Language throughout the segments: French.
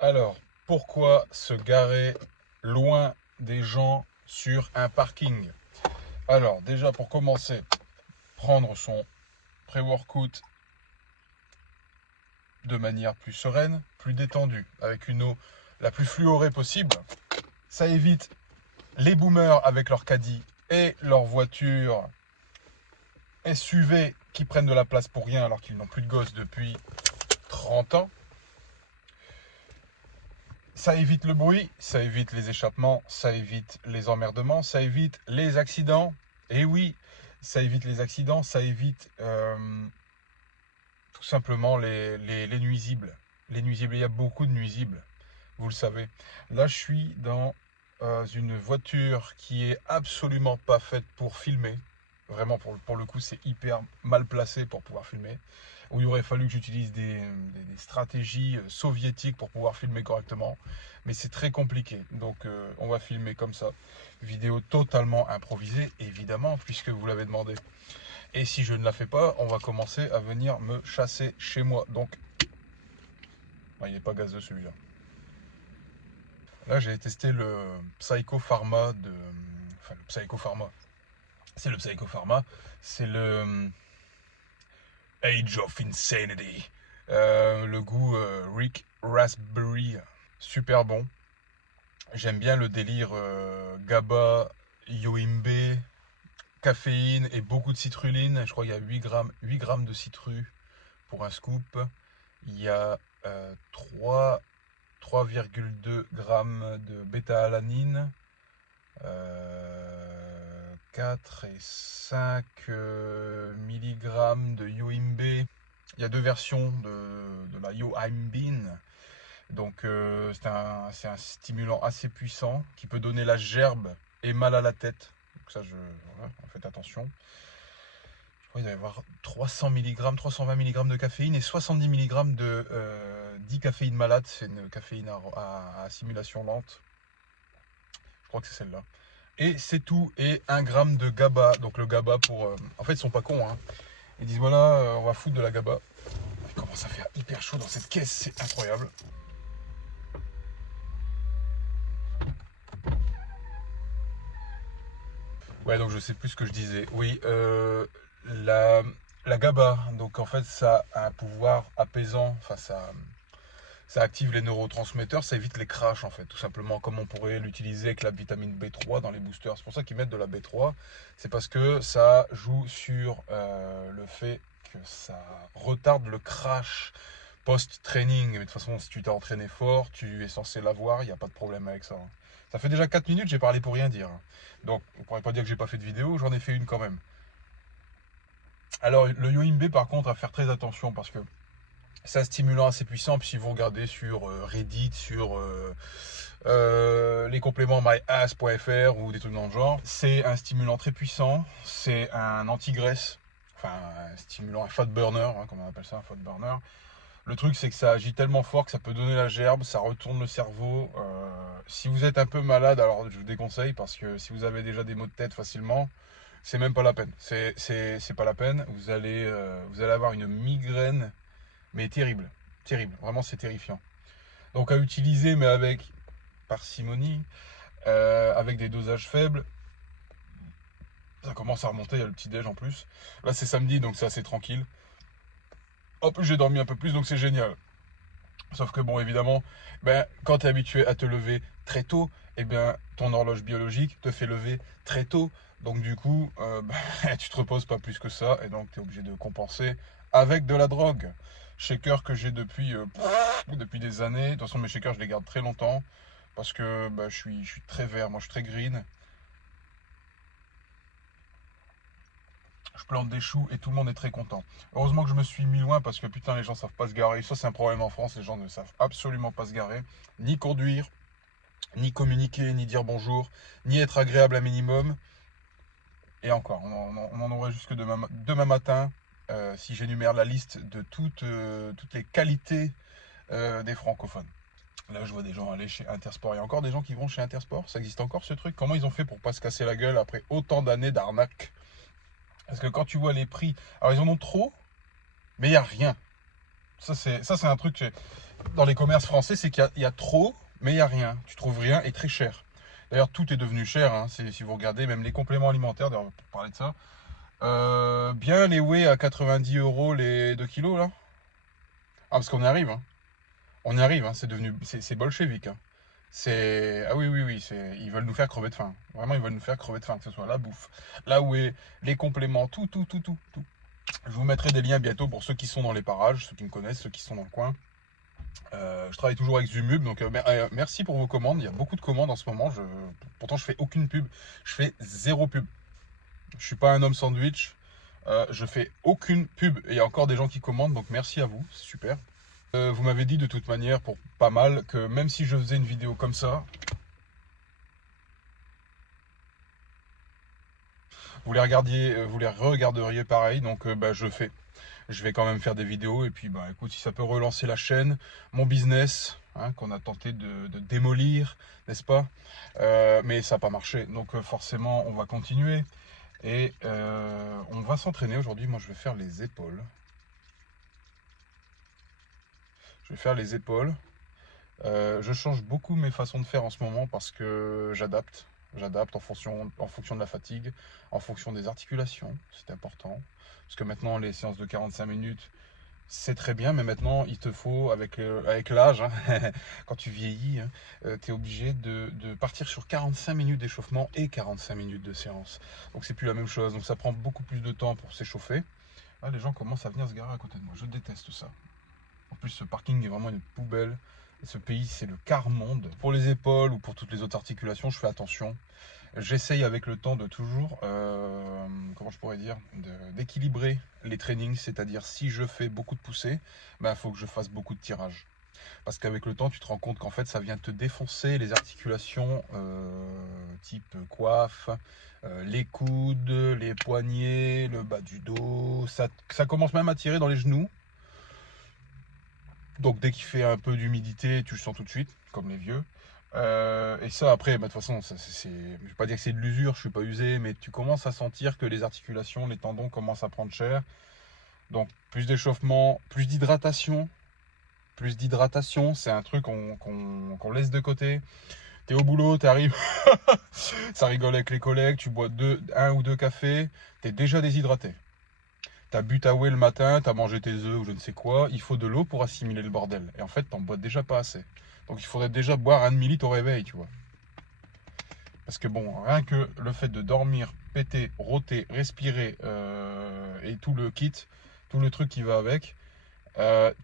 Alors, pourquoi se garer loin des gens sur un parking? Alors, déjà pour commencer, prendre son pré-workout de manière plus sereine, plus détendue, avec une eau la plus fluorée possible. Ça évite les boomers avec leur caddie et leur voiture SUV qui prennent de la place pour rien alors qu'ils n'ont plus de gosses depuis 30 ans. Ça évite le bruit, ça évite les échappements, ça évite les emmerdements, ça évite les accidents. Et oui, ça évite les accidents, ça évite tout simplement les nuisibles. Les nuisibles, il y a beaucoup de nuisibles, vous le savez. Là, je suis dans une voiture qui est absolument pas faite pour filmer. Vraiment, pour le coup, c'est hyper mal placé pour pouvoir filmer. Où il aurait fallu que j'utilise des stratégies soviétiques pour pouvoir filmer correctement. Mais c'est très compliqué. Donc, on va filmer comme ça. Vidéo totalement improvisée, évidemment, puisque vous l'avez demandé. Et si je ne la fais pas, on va commencer à venir me chasser chez moi. Donc, il n'est pas gazeux celui-là. Là, j'ai testé le Psycho Pharma de. Enfin, le Psycho Pharma. C'est le Psycho Pharma. C'est le Age of Insanity. Le goût Rick Raspberry. Super bon. J'aime bien le délire GABA, yohimbe, caféine et beaucoup de citrulline. Je crois qu'il y a 8 grammes de citru pour un scoop. Il y a 3,2 grammes de bêta-alanine, 4 et 5 mg de yohimbe. Il y a deux versions de la yohimbine. Donc c'est un stimulant assez puissant qui peut donner la gerbe et mal à la tête. Donc ça, voilà, faites attention. Je crois qu'il va y avoir 300 mg, 320 mg de caféine et 70 mg de dicaféine malade. C'est une caféine à assimilation lente. Je crois que c'est celle-là. Et c'est tout. Et 1 gramme de GABA. Donc le GABA pour... En fait, ils sont pas cons. Hein. Ils disent voilà, on va foutre de la GABA. Il commence à faire hyper chaud dans cette caisse. C'est incroyable. Ouais, donc je sais plus ce que je disais. Oui, la GABA, donc en fait, ça a un pouvoir apaisant. Enfin, ça active les neurotransmetteurs, ça évite les crashs en fait, tout simplement comme on pourrait l'utiliser avec la vitamine B3 dans les boosters. C'est pour ça qu'ils mettent de la B3, c'est parce que ça joue sur le fait que ça retarde le crash post-training. Mais de toute façon, si tu t'es entraîné fort, tu es censé l'avoir, il n'y a pas de problème avec ça. Hein. Ça fait déjà 4 minutes, j'ai parlé pour rien dire. Donc, on ne pourrait pas dire que j'ai pas fait de vidéo, j'en ai fait une quand même. Alors, le yohimbe, par contre, à faire très attention parce que c'est un stimulant assez puissant. Puis si vous regardez sur Reddit, sur les compléments myass.fr ou des trucs dans le genre, c'est un stimulant très puissant. C'est un anti-graisse, enfin un stimulant, un fat burner, hein, comme on appelle ça, un fat burner. Le truc, c'est que ça agit tellement fort que ça peut donner la gerbe, ça retourne le cerveau. Si vous êtes un peu malade, alors je vous déconseille parce que si vous avez déjà des maux de tête facilement, c'est même pas la peine. C'est pas la peine. Vous allez avoir une migraine, mais terrible, terrible. Vraiment, c'est terrifiant. Donc à utiliser, mais avec parcimonie, avec des dosages faibles. Ça commence à remonter, il y a le petit déj en plus. Là, c'est samedi, donc c'est assez tranquille. En plus, j'ai dormi un peu plus, donc c'est génial. Sauf que bon, évidemment, quand tu es habitué à te lever très tôt, eh bien, ton horloge biologique te fait lever très tôt. Donc du coup, tu te reposes pas plus que ça, et donc tu es obligé de compenser avec de la drogue. Shaker que j'ai depuis des années. De toute façon, mes shakers, je les garde très longtemps, parce que je suis très vert, moi je suis très green. Je plante des choux et tout le monde est très content. Heureusement que je me suis mis loin parce que putain, les gens savent pas se garer. Ça, c'est un problème en France. Les gens ne savent absolument pas se garer, ni conduire, ni communiquer, ni dire bonjour, ni être agréable un minimum. Et encore, on en aurait jusque demain matin si j'énumère la liste de toutes les qualités des francophones. Là, je vois des gens aller chez Intersport. Il y a encore des gens qui vont chez Intersport. Ça existe encore ce truc? Comment ils ont fait pour pas se casser la gueule après autant d'années d'arnaque? Parce que quand tu vois les prix, alors ils en ont trop, mais il n'y a rien. Ça c'est un truc. dans les commerces français, c'est qu'il y a trop, mais il n'y a rien. Tu trouves rien et très cher. D'ailleurs, tout est devenu cher, hein. Si vous regardez, même les compléments alimentaires, d'ailleurs, pour parler de ça. Bien les whey à 90 € les 2 kilos, là. Ah, parce qu'on y arrive, hein. On y arrive, hein. C'est devenu, c'est bolchevique, hein. Ah oui, oui, oui, ils veulent nous faire crever de faim. Vraiment, ils veulent nous faire crever de faim, que ce soit la bouffe, la whey, les compléments, tout, tout, tout, tout, tout. Je vous mettrai des liens bientôt pour ceux qui sont dans les parages, ceux qui me connaissent, ceux qui sont dans le coin. Je travaille toujours avec Zumub, donc merci pour vos commandes. Il y a beaucoup de commandes en ce moment. Pourtant, je fais aucune pub. Je fais zéro pub. Je suis pas un homme sandwich. Je fais aucune pub. Et il y a encore des gens qui commandent, donc merci à vous. C'est super. Vous m'avez dit de toute manière, pour pas mal, que même si je faisais une vidéo comme ça, vous les regarderiez pareil. Donc je vais quand même faire des vidéos. Et puis écoute, si ça peut relancer la chaîne, mon business, hein, qu'on a tenté de démolir, n'est-ce pas, mais ça n'a pas marché. Donc forcément, on va continuer. Et on va s'entraîner aujourd'hui. Moi, je vais faire les épaules. Je change beaucoup mes façons de faire en ce moment parce que j'adapte. J'adapte en fonction de la fatigue, en fonction des articulations. C'est important. Parce que maintenant, les séances de 45 minutes, c'est très bien. Mais maintenant, il te faut, avec l'âge, hein, quand tu vieillis, hein, tu es obligé de partir sur 45 minutes d'échauffement et 45 minutes de séance. Donc, c'est plus la même chose. Donc, ça prend beaucoup plus de temps pour s'échauffer. Ah, les gens commencent à venir se garer à côté de moi. Je déteste ça. En plus, ce parking est vraiment une poubelle. Et ce pays, c'est le quart-monde. Pour les épaules ou pour toutes les autres articulations, je fais attention. J'essaye avec le temps de toujours, comment je pourrais dire, d'équilibrer les trainings. C'est-à-dire, si je fais beaucoup de poussées, il faut que je fasse beaucoup de tirages. Parce qu'avec le temps, tu te rends compte qu'en fait, ça vient te défoncer les articulations type coiffe, les coudes, les poignets, le bas du dos. Ça commence même à tirer dans les genoux. Donc dès qu'il fait un peu d'humidité, tu le sens tout de suite, comme les vieux. Et ça après, de toute façon, je ne vais pas dire que c'est de l'usure, je suis pas usé, mais tu commences à sentir que les articulations, les tendons commencent à prendre cher. Donc plus d'échauffement, plus d'hydratation. Plus d'hydratation, c'est un truc qu'on laisse de côté. T'es au boulot, t'arrives, ça rigole avec les collègues, tu bois un ou deux cafés, t'es déjà déshydraté. T'as bu ta whey le matin, t'as mangé tes œufs ou je ne sais quoi, il faut de l'eau pour assimiler le bordel. Et en fait, t'en bois déjà pas assez. Donc il faudrait déjà boire un demi-litre au réveil, tu vois. Parce que bon, rien que le fait de dormir, péter, rôter, respirer et tout le kit, tout le truc qui va avec,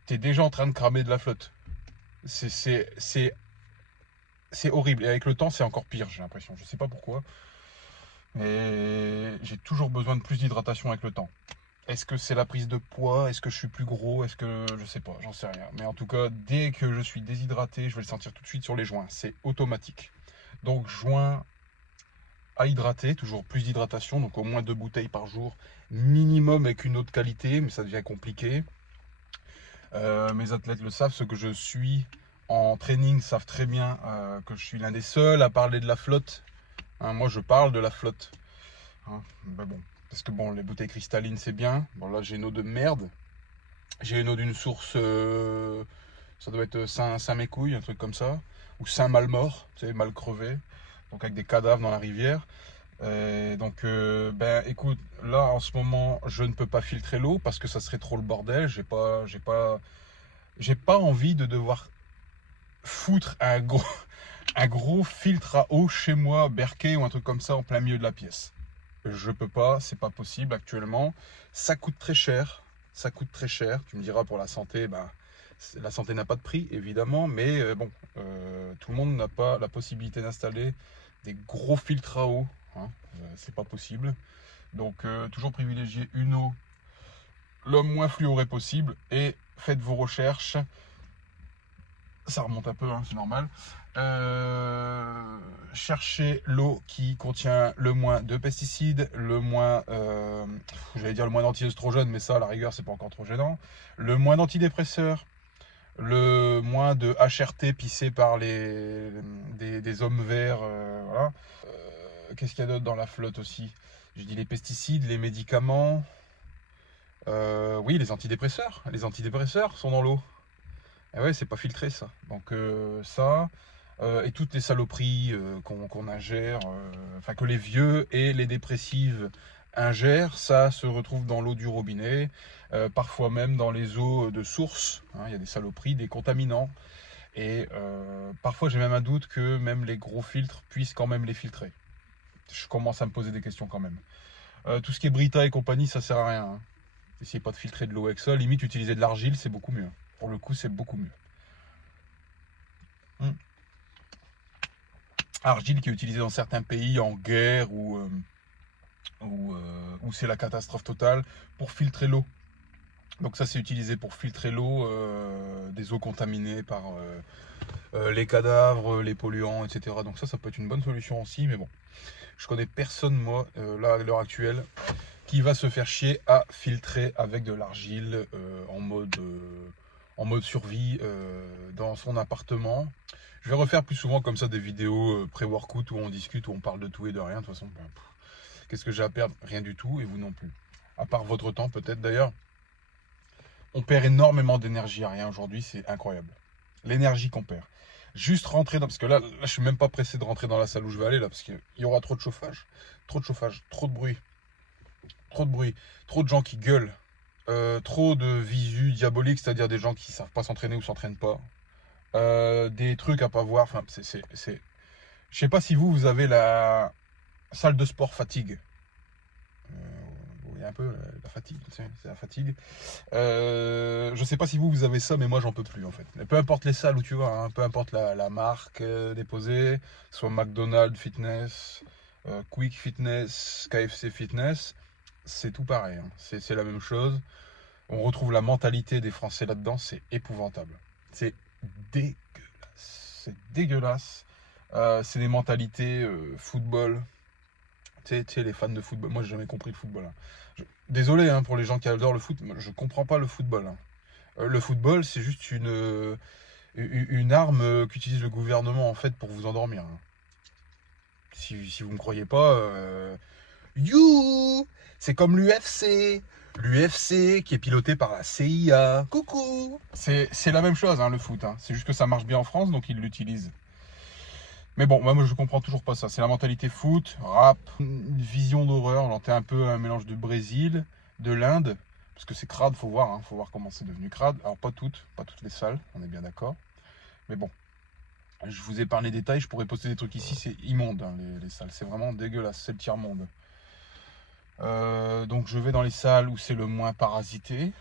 t'es déjà en train de cramer de la flotte. C'est horrible. Et avec le temps, c'est encore pire, j'ai l'impression. Je sais pas pourquoi. Mais j'ai toujours besoin de plus d'hydratation avec le temps. Est-ce que c'est la prise de poids? Est-ce que je suis plus gros? Est-ce que... Je sais pas, j'en sais rien. Mais en tout cas, dès que je suis déshydraté, je vais le sentir tout de suite sur les joints. C'est automatique. Donc, joints à hydrater, toujours plus d'hydratation. Donc, au moins 2 bouteilles par jour. Minimum avec une autre qualité, mais ça devient compliqué. Mes athlètes le savent, ceux que je suis en training savent très bien que je suis l'un des seuls à parler de la flotte. Hein, moi, je parle de la flotte. Hein, ben bon. Parce que bon, les bouteilles cristallines, c'est bien. Bon, là, j'ai une eau de merde. J'ai une eau d'une source, ça doit être Saint-Mécouille, un truc comme ça. Ou Saint-Malmort, tu sais, mal crevé. Donc avec des cadavres dans la rivière. Donc, écoute, là, en ce moment, je ne peux pas filtrer l'eau parce que ça serait trop le bordel. J'ai pas envie de devoir foutre un gros filtre à eau chez moi, Berkey ou un truc comme ça, en plein milieu de la pièce. Je peux pas, c'est pas possible actuellement. Ça coûte très cher. Ça coûte très cher. Tu me diras pour la santé, la santé n'a pas de prix évidemment, mais tout le monde n'a pas la possibilité d'installer des gros filtres à eau. Hein, c'est pas possible. Donc toujours privilégier une eau le moins fluorée possible et faites vos recherches. Ça remonte un peu, hein, c'est normal. Cherchez l'eau qui contient le moins de pesticides, le moins, j'allais dire le moins d'anti-œstrogènes, mais ça, à la rigueur, c'est pas encore trop gênant. Le moins d'antidépresseurs, le moins de HRT pissé par des hommes verts, voilà. Qu'est-ce qu'il y a d'autre dans la flotte aussi? J'ai dit les pesticides, les médicaments. Oui, les antidépresseurs. Les antidépresseurs sont dans l'eau. Et ouais, c'est pas filtré ça. Donc ça, et toutes les saloperies qu'on ingère, enfin que les vieux et les dépressives ingèrent, ça se retrouve dans l'eau du robinet, parfois même dans les eaux de source, hein. Il y a des saloperies, des contaminants. Et parfois j'ai même un doute que même les gros filtres puissent quand même les filtrer. Je commence à me poser des questions quand même. Tout ce qui est Brita et compagnie, ça sert à rien, hein. Essayez pas de filtrer de l'eau avec ça. Limite, utiliser de l'argile, c'est beaucoup mieux. Pour le coup, c'est beaucoup mieux. Argile qui est utilisée dans certains pays en guerre où c'est la catastrophe totale pour filtrer l'eau. Donc ça, c'est utilisé pour filtrer l'eau des eaux contaminées par les cadavres, les polluants, etc. Donc ça peut être une bonne solution aussi. Mais bon, je connais personne, moi, là, à l'heure actuelle, qui va se faire chier à filtrer avec de l'argile en mode survie dans son appartement. Je vais refaire plus souvent comme ça des vidéos pré-workout où on discute, où on parle de tout et de rien. De toute façon, qu'est-ce que j'ai à perdre? Rien du tout, et vous non plus. À part votre temps peut-être d'ailleurs. On perd énormément d'énergie à rien aujourd'hui, c'est incroyable. L'énergie qu'on perd. Juste rentrer dans... Parce que là, je suis même pas pressé de rentrer dans la salle où je vais aller, là, parce qu'il y aura trop de chauffage. Trop de chauffage, trop de bruit. Trop de bruit. Trop de gens qui gueulent. Trop de visu diaboliques, c'est-à-dire des gens qui savent pas s'entraîner ou s'entraînent pas. Des trucs à pas voir. Enfin, je sais pas si vous avez la salle de sport fatigue. Il y a un peu la fatigue, c'est la fatigue. Je sais pas si vous avez ça, mais moi j'en peux plus en fait. Mais peu importe les salles où tu vas, hein, peu importe la marque déposée, soit McDonald's Fitness, Quick Fitness, KFC Fitness, c'est tout pareil, hein. C'est la même chose. On retrouve la mentalité des Français là-dedans, c'est épouvantable. C'est dégueulasse. C'est dégueulasse. C'est des mentalités football. Tu sais, les fans de football. Moi, j'ai jamais compris le football, hein. Désolé hein, pour les gens qui adorent le foot, je comprends pas le football, hein. Le football, c'est juste une arme qu'utilise le gouvernement en fait pour vous endormir, hein. Si vous me croyez pas, you, c'est comme l'UFC. L'UFC qui est piloté par la CIA. Coucou. C'est la même chose, hein, le foot, hein. C'est juste que ça marche bien en France, donc ils l'utilisent. Mais bon, moi je comprends toujours pas ça. C'est la mentalité foot, rap, une vision d'horreur. Alors t'es un peu un mélange de Brésil, de l'Inde, parce que c'est crade, faut voir, hein, faut voir comment c'est devenu crade. Alors pas toutes les salles, on est bien d'accord. Mais bon, je vous épargne les détails, je pourrais poster des trucs ici, c'est immonde, hein, les salles. C'est vraiment dégueulasse, c'est le tiers-monde. Donc je vais dans les salles où c'est le moins parasité,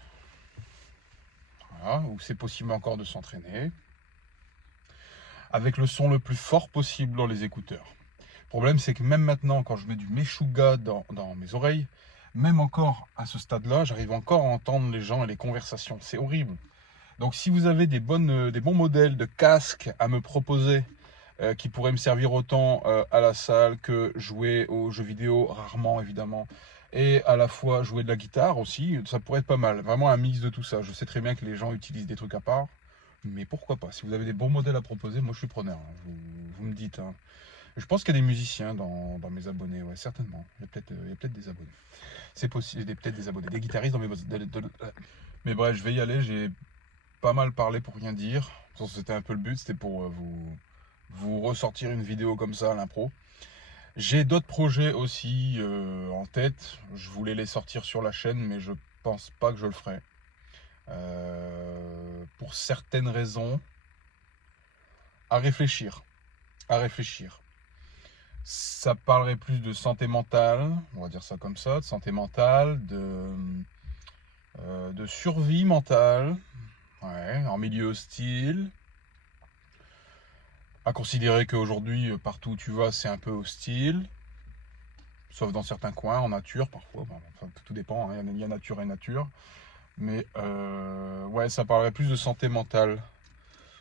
voilà, où c'est possible encore de s'entraîner, avec le son le plus fort possible dans les écouteurs. Le problème, c'est que même maintenant, quand je mets du Meshuggah dans mes oreilles, même encore à ce stade-là, j'arrive encore à entendre les gens et les conversations. C'est horrible. Donc si vous avez des bons modèles de casques à me proposer, qui pourraient me servir autant à la salle que jouer aux jeux vidéo, rarement évidemment, et à la fois jouer de la guitare aussi, ça pourrait être pas mal. Vraiment un mix de tout ça. Je sais très bien que les gens utilisent des trucs à part, mais pourquoi pas? Si vous avez des bons modèles à proposer, moi je suis preneur, hein. Vous me dites, hein. Je pense qu'il y a des musiciens dans mes abonnés, ouais, certainement. Il y a peut-être des abonnés. C'est possible, peut-être des abonnés, des guitaristes dans mes... Mais bref, je vais y aller, j'ai pas mal parlé pour rien dire. C'était un peu le but, c'était pour vous ressortir une vidéo comme ça à l'impro. J'ai d'autres projets aussi en tête. Je voulais les sortir sur la chaîne, mais je pense pas que je le ferai. Pour certaines raisons. À réfléchir. À réfléchir. Ça parlerait plus de santé mentale, on va dire ça comme ça, de santé mentale, de survie mentale, ouais, en milieu hostile. À considérer qu'aujourd'hui, partout où tu vas, c'est un peu hostile, sauf dans certains coins, en nature parfois, bon, enfin, tout dépend, hein, il y a nature et nature. Mais ouais, ça parlerait plus de santé mentale.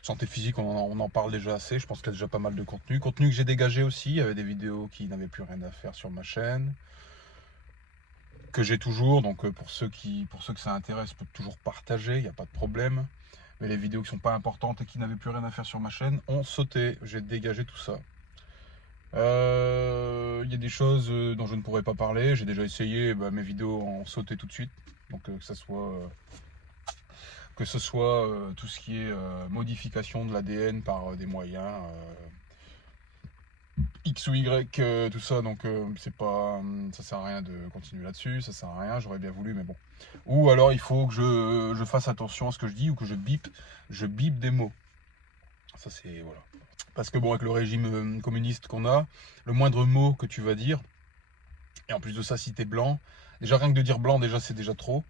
Santé physique, on en parle déjà assez, je pense qu'il y a déjà pas mal de contenu. Contenu que j'ai dégagé aussi, il y avait des vidéos qui n'avaient plus rien à faire sur ma chaîne, que j'ai toujours, donc pour ceux que ça intéresse, je peux toujours partager, il n'y a pas de problème. Mais les vidéos qui sont pas importantes et qui n'avaient plus rien à faire sur ma chaîne ont sauté, j'ai dégagé tout ça. Il y a des choses dont je ne pourrais pas parler, j'ai déjà essayé, mes vidéos ont sauté tout de suite, donc que ça soit que ce soit tout ce qui est modification de l'ADN par des moyens X ou Y, tout ça, donc c'est pas, ça sert à rien de continuer là-dessus, ça sert à rien, j'aurais bien voulu, mais bon. Ou alors il faut que je fasse attention à ce que je dis ou que je bip des mots. Ça c'est, voilà. Parce que bon, avec le régime communiste qu'on a, le moindre mot que tu vas dire, et en plus de ça, si t'es blanc, déjà rien que de dire blanc, déjà c'est déjà trop.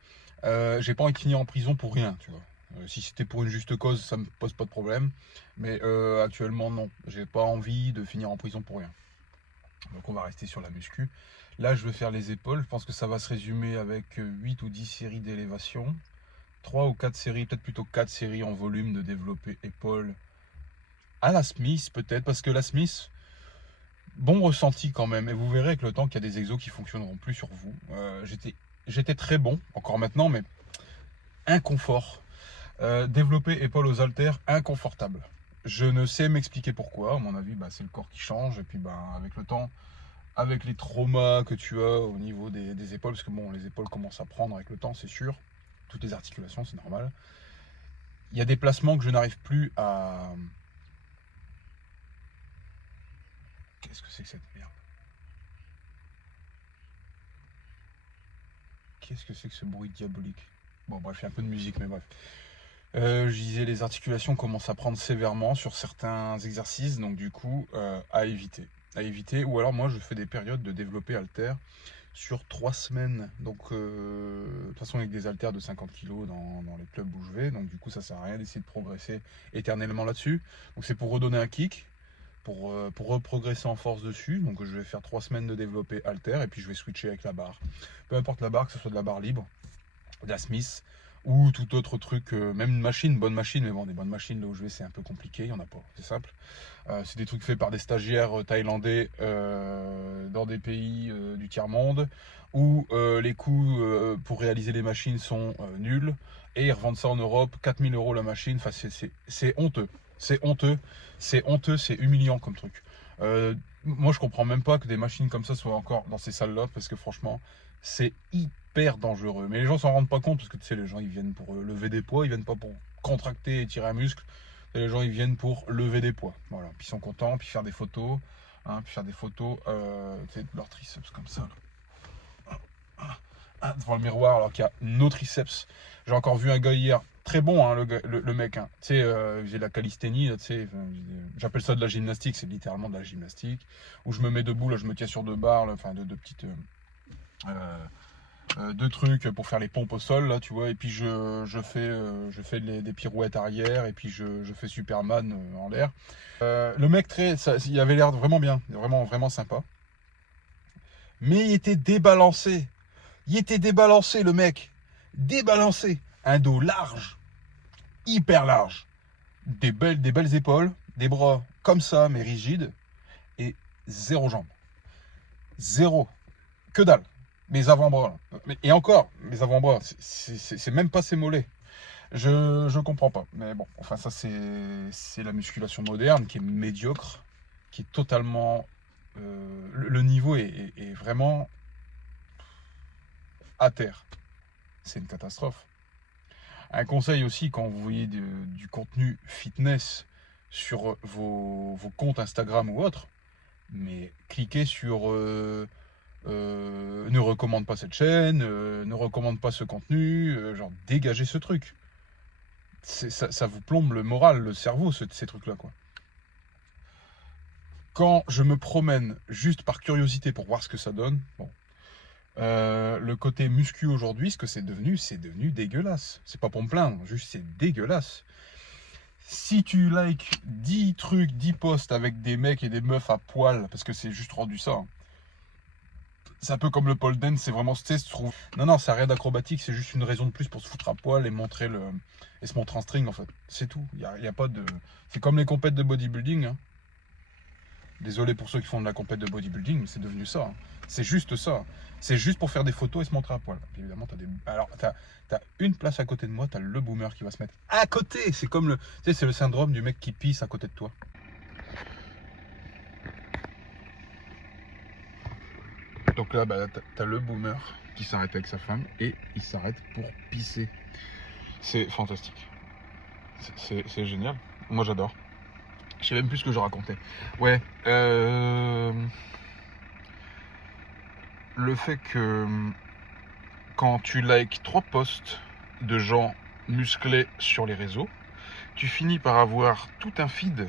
J'ai pas envie de finir en prison pour rien, tu vois. Si c'était pour une juste cause, ça me pose pas de problème. Mais actuellement, non. J'ai pas envie de finir en prison pour rien. Donc on va rester sur la muscu. Là, je vais faire les épaules. Je pense que ça va se résumer avec 8 ou 10 séries d'élévation. 3 ou 4 séries, peut-être plutôt 4 séries en volume de développé épaules. À la Smith, peut-être, parce que la Smith, bon ressenti quand même. Et vous verrez avec le temps qu'il y a des exos qui fonctionneront plus sur vous. J'étais très bon, encore maintenant, mais inconfort. Développer épaules aux haltères, inconfortable. Je ne sais m'expliquer pourquoi. À mon avis, c'est le corps qui change. Et puis, avec le temps, avec les traumas que tu as au niveau des épaules, parce que bon, les épaules commencent à prendre avec le temps, c'est sûr. Toutes les articulations, c'est normal. Il y a des placements que je n'arrive plus à... Qu'est-ce que c'est que cette merde? Qu'est-ce que c'est que ce bruit diabolique? Bon, bref, il y a un peu de musique, mais bref. Je disais, les articulations commencent à prendre sévèrement sur certains exercices, donc du coup, à éviter. À éviter, ou alors moi, je fais des périodes de développé haltère sur 3 semaines. Donc, de toute façon, avec des haltères de 50 kg dans les clubs où je vais, donc du coup, ça sert à rien d'essayer de progresser éternellement là-dessus. Donc, c'est pour redonner un kick, pour reprogresser en force dessus. Donc, je vais faire 3 semaines de développé haltère, et puis je vais switcher avec la barre. Peu importe la barre, que ce soit de la barre libre, de la Smith, ou tout autre truc, même une machine, bonne machine, mais bon, des bonnes machines là où je vais, c'est un peu compliqué, il n'y en a pas, c'est simple. C'est des trucs faits par des stagiaires thaïlandais dans des pays du tiers-monde, où les coûts pour réaliser les machines sont nuls, et ils revendent ça en Europe, 4000 € la machine, enfin c'est honteux, c'est honteux, c'est honteux, c'est humiliant comme truc. Moi je comprends même pas que des machines comme ça soient encore dans ces salles là, parce que franchement, c'est hyper dangereux. Mais les gens s'en rendent pas compte, parce que tu sais, les gens ils viennent pour lever des poids, ils viennent pas pour contracter et tirer un muscle. Et les gens ils viennent pour lever des poids. Voilà. Puis ils sont contents, puis faire des photos, puis faire des photos de leur triceps comme ça. Devant le miroir, alors qu'il y a nos triceps. J'ai encore vu un gars hier, très bon, le mec. Tu sais, j'ai la calisthénie, tu sais, j'appelle ça de la gymnastique, c'est littéralement de la gymnastique. Où je me mets debout, là, je me tiens sur deux barres, là, enfin, deux petites. Deux trucs pour faire les pompes au sol là, tu vois, et puis je fais des pirouettes arrière, et puis je fais Superman en l'air. Le mec il avait l'air vraiment bien, vraiment vraiment sympa, mais il était débalancé le mec, débalancé, un dos large, hyper large, des belles épaules, des bras comme ça mais rigides, et zéro jambe, zéro, que dalle. Mes avant-bras. Et encore, mes avant-bras, c'est même pas ses mollets. Je comprends pas. Mais bon, enfin, ça, c'est la musculation moderne qui est médiocre, qui est totalement. Le niveau est vraiment à terre. C'est une catastrophe. Un conseil aussi, quand vous voyez du contenu fitness sur vos comptes Instagram ou autres, mais cliquez sur. Ne recommande pas cette chaîne, ne recommande pas ce contenu, genre dégagez ce truc. Ça vous plombe le moral, le cerveau, ces trucs-là, quoi. Quand je me promène juste par curiosité pour voir ce que ça donne, bon, le côté muscu aujourd'hui, ce que c'est devenu dégueulasse. C'est pas pour me plaindre, juste c'est dégueulasse. Si tu likes 10 trucs, 10 posts avec des mecs et des meufs à poil, parce que c'est juste rendu ça, c'est un peu comme le pole dance, c'est vraiment stress, trouve. Non, c'est rien d'acrobatique, c'est juste une raison de plus pour se foutre à poil et et se montrer en string en fait. C'est tout. Y a pas de. C'est comme les compètes de bodybuilding. Hein. Désolé pour ceux qui font de la compète de bodybuilding, mais c'est devenu ça. Hein. C'est juste ça. C'est juste pour faire des photos et se montrer à poil. Puis évidemment, t'as une place à côté de moi, t'as le boomer qui va se mettre à côté. C'est comme le. Tu sais, c'est le syndrome du mec qui pisse à côté de toi. Donc là, t'as le boomer qui s'arrête avec sa femme et il s'arrête pour pisser. C'est fantastique. C'est génial. Moi, j'adore. Je sais même plus ce que je racontais. Ouais. Le fait que quand tu likes 3 posts de gens musclés sur les réseaux, tu finis par avoir tout un feed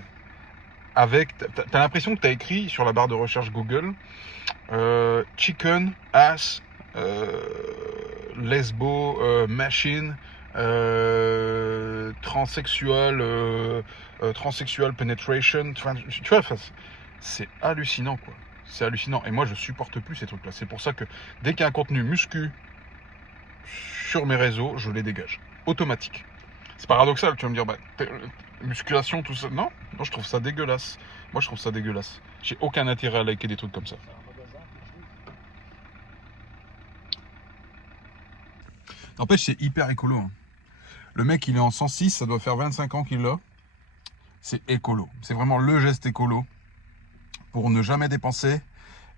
avec... T'as l'impression que t'as écrit sur la barre de recherche Google chicken, ass, lesbo, machine, transsexual, transsexual penetration. Enfin, tu vois, c'est hallucinant, quoi. C'est hallucinant. Et moi, je supporte plus ces trucs-là. C'est pour ça que dès qu'il y a un contenu muscu sur mes réseaux, je les dégage. Automatique. C'est paradoxal, tu vas me dire, musculation, tout ça. Non, je trouve ça dégueulasse. Moi, je trouve ça dégueulasse. J'ai aucun intérêt à liker des trucs comme ça. N'empêche, c'est hyper écolo. Hein. Le mec, il est en 106, ça doit faire 25 ans qu'il l'a. C'est écolo. C'est vraiment le geste écolo pour ne jamais dépenser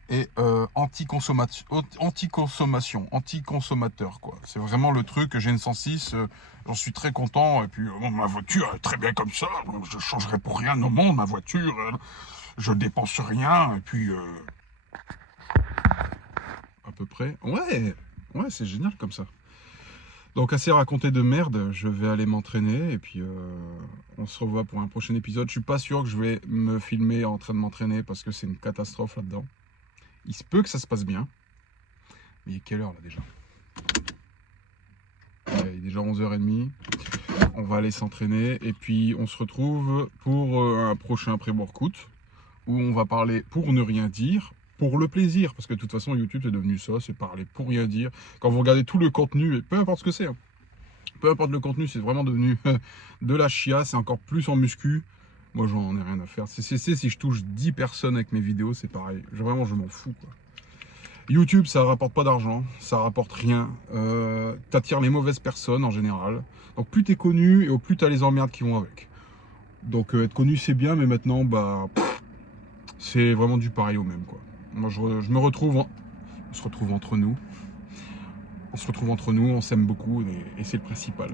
et anti-consommation, anti-consommateur, quoi. C'est vraiment le truc. J'ai une 106, j'en suis très content. Et puis, ma voiture est très bien comme ça. Je changerai pour rien au monde, ma voiture. Je dépense rien. Et puis, à peu près. Ouais, c'est génial comme ça. Donc, assez raconté de merde, je vais aller m'entraîner et puis on se revoit pour un prochain épisode. Je suis pas sûr que je vais me filmer en train de m'entraîner parce que c'est une catastrophe là-dedans. Il se peut que ça se passe bien. Mais il est quelle heure là déjà? Il est déjà 11h30. On va aller s'entraîner et puis on se retrouve pour un prochain pré-workout où on va parler pour ne rien dire. Pour le plaisir, parce que de toute façon YouTube c'est devenu ça, c'est parler pour rien dire. Quand vous regardez tout le contenu, et peu importe ce que c'est, hein, peu importe le contenu, c'est vraiment devenu de la chia, c'est encore plus en muscu. Moi j'en ai rien à faire. Si je touche 10 personnes avec mes vidéos, c'est pareil. Vraiment je m'en fous, quoi. YouTube ça rapporte pas d'argent, ça rapporte rien. T'attires les mauvaises personnes en général. Donc plus t'es connu et au plus t'as les emmerdes qui vont avec. Donc être connu c'est bien, mais maintenant c'est vraiment du pareil au même, quoi. Moi, on se retrouve entre nous. On s'aime beaucoup et c'est le principal.